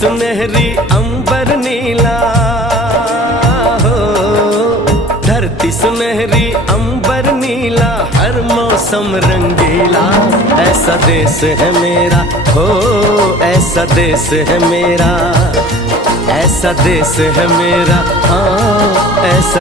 सुनहरी अंबर नीला हो, धरती सुनहरी अंबर नीला, हर मौसम रंगीला। ऐसा देश है मेरा हो, ऐसा देश है मेरा, ऐसा देश है मेरा, हाँ ऐसा